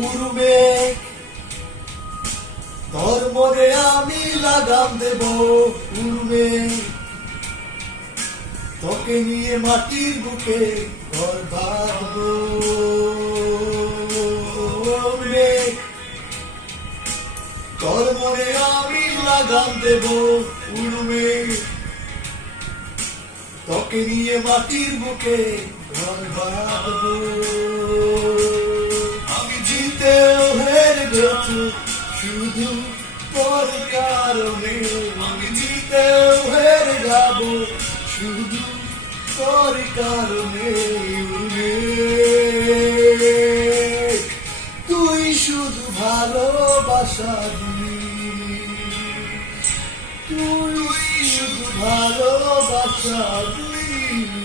উড়বে তোর মনে আমি লাগাম দেব, উড়বে তোকে নিয়ে মাটির বুকে ঘর বাঁধবো। উড়বে তোর মনে আমি লাগাম দেব, উড়বে তোকে নিয়ে মাটির বুকে ঘর বাঁধবো। আমি জিতেও হেরে গেছি শুধু তোর কারণে, আমি জিতেও হেরে যাব শুধু তোর কারণে। তুই শুধু ভালোবাসা দিবি, তুই শুধু ভালোবাসা দিবি।